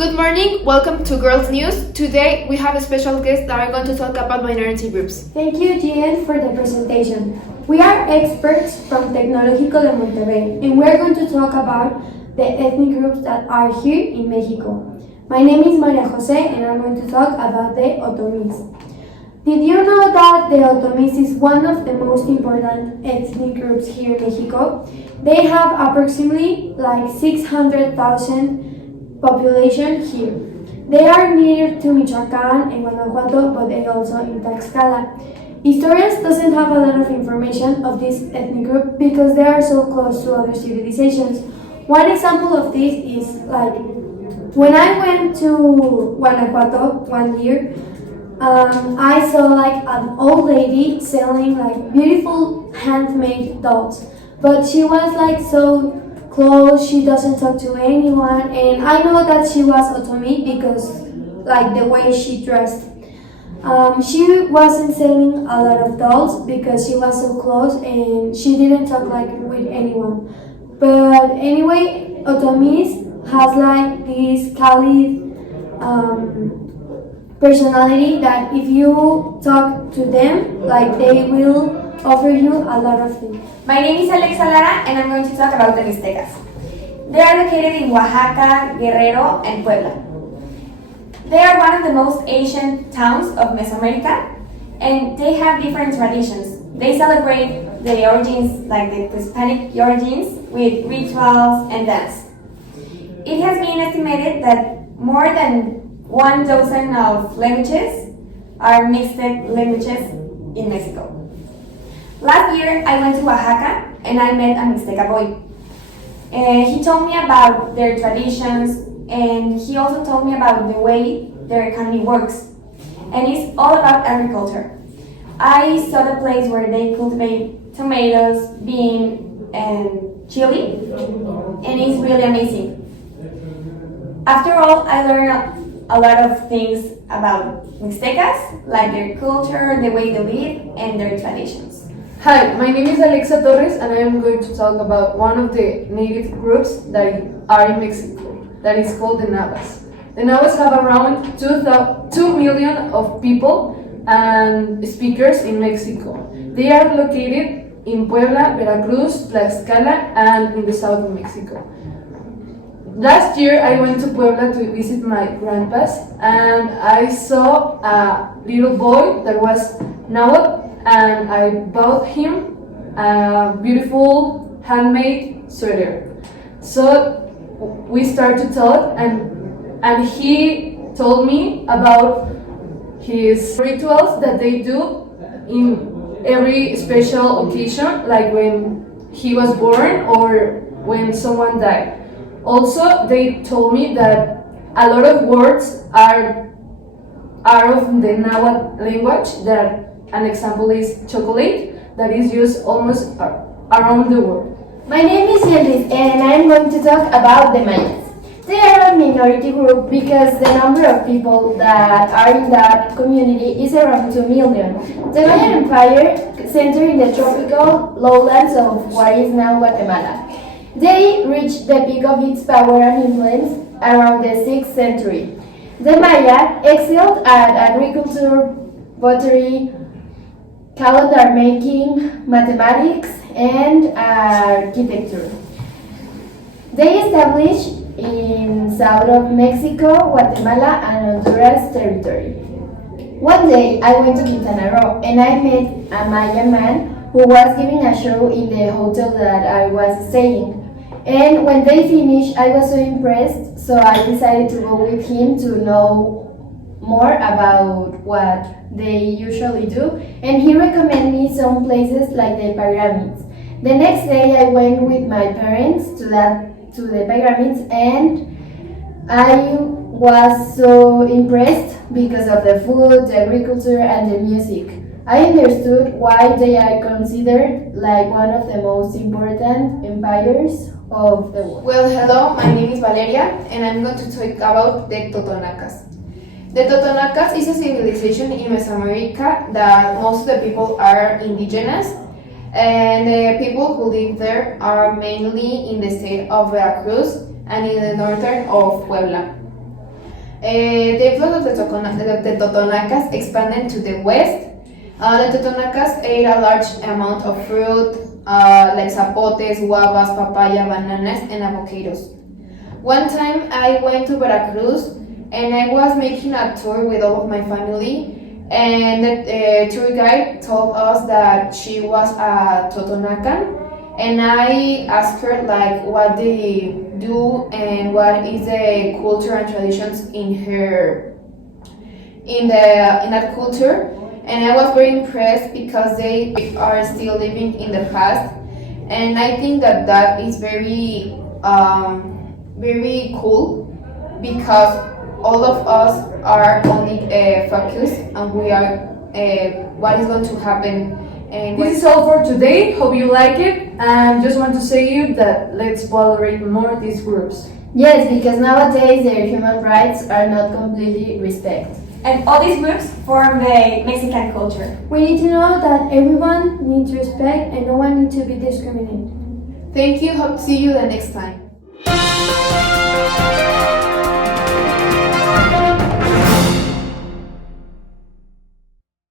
Good morning, welcome to Girls News. Today we have a special guest that are going to talk about minority groups. Thank you, Gian, for the presentation. We are experts from Tecnológico de Monterrey, and we are going to talk about the ethnic groups that are here in Mexico. My name is Maria Jose, and I'm going to talk about the Otomis. Did you know that the Otomis is one of the most important ethnic groups here in Mexico? They have approximately 600,000 population here. They are near to Michoacán and Guanajuato, but they also in Tlaxcala. Historians doesn't have a lot of information of this ethnic group because they are so close to other civilizations. One example of this is when I went to Guanajuato one year, I saw an old lady selling beautiful handmade dolls, but she was so close, she doesn't talk to anyone, and I know that she was Otomi because the way she dressed. She wasn't selling a lot of dolls because she was so close and she didn't talk with anyone. But anyway, Otomis has this Cali personality that if you talk to them, they will offer you a lot of things. My name is Alexa Lara and I'm going to talk about the Mixtecas. They are located in Oaxaca, Guerrero, and Puebla. They are one of the most ancient towns of Mesoamerica and they have different traditions. They celebrate the origins, the Hispanic origins, with rituals and dance. It has been estimated that more than 1 dozen of languages are Mixtec languages in Mexico. Last year, I went to Oaxaca and I met a Mixteca boy. He told me about their traditions and he also told me about the way their economy works. And it's all about agriculture. I saw the place where they cultivate tomatoes, bean, and chili, and it's really amazing. After all, I learned a lot of things about Mixtecas, like their culture, the way they live, and their traditions. Hi, my name is Alexa Torres and I am going to talk about one of the native groups that are in Mexico, that is called the Navas. The Navas have around 2 million of people and speakers in Mexico. They are located in Puebla, Veracruz, Tlaxcala, and in the south of Mexico. Last year I went to Puebla to visit my grandpas and I saw a little boy that was Nahuatl and I bought him a beautiful handmade sweater. So we started to talk and he told me about his rituals that they do in every special occasion, like when he was born or when someone died. Also, they told me that a lot of words are of the Nahuatl language. That an example is chocolate, that is used almost around the world. My name is Yelis and I'm going to talk about the Mayas. They are a minority group because the number of people that are in that community is around 2 million. The Mayan Empire centered in the tropical lowlands of what is now Guatemala. They reached the peak of its power and influence around the 6th century. The Maya excelled at agriculture, pottery, calendar making, mathematics, and architecture. They established in south of Mexico, Guatemala, and Honduras territory. One day, I went to Quintana Roo and I met a Maya man who was giving a show in the hotel that I was staying. And when they finished, I was so impressed, so I decided to go with him to know more about what they usually do, and he recommended me some places like the pyramids. The next day I went with my parents to the pyramids and I was so impressed because of the food, the agriculture, and the music. I understood why they are considered one of the most important empires of the world. Well, hello, my name is Valeria and I'm going to talk about the Totonacas. The Totonacas is a civilization in Mesoamerica that most of the people are indigenous, and the people who live there are mainly in the state of Veracruz and in the northern of Puebla. The influence of the Totonacas expanded to the west. The Totonacas ate a large amount of fruit, like zapotes, guavas, papaya, bananas, and avocados. One time I went to Veracruz and I was making a tour with all of my family, and the tour guide told us that she was a Totonacan, and I asked her like what they do and what is the culture and traditions in that culture. And I was very impressed because they are still living in the past, and I think that is very very cool, because all of us are only focused and we are what is going to happen. And This is all for today. Hope you like it, and just want to say you that let's valorate more these groups. Yes, because nowadays their human rights are not completely respected. And all these groups form the Mexican culture. We need to know that everyone needs respect and no one needs to be discriminated. thank you. Hope to see you the next time.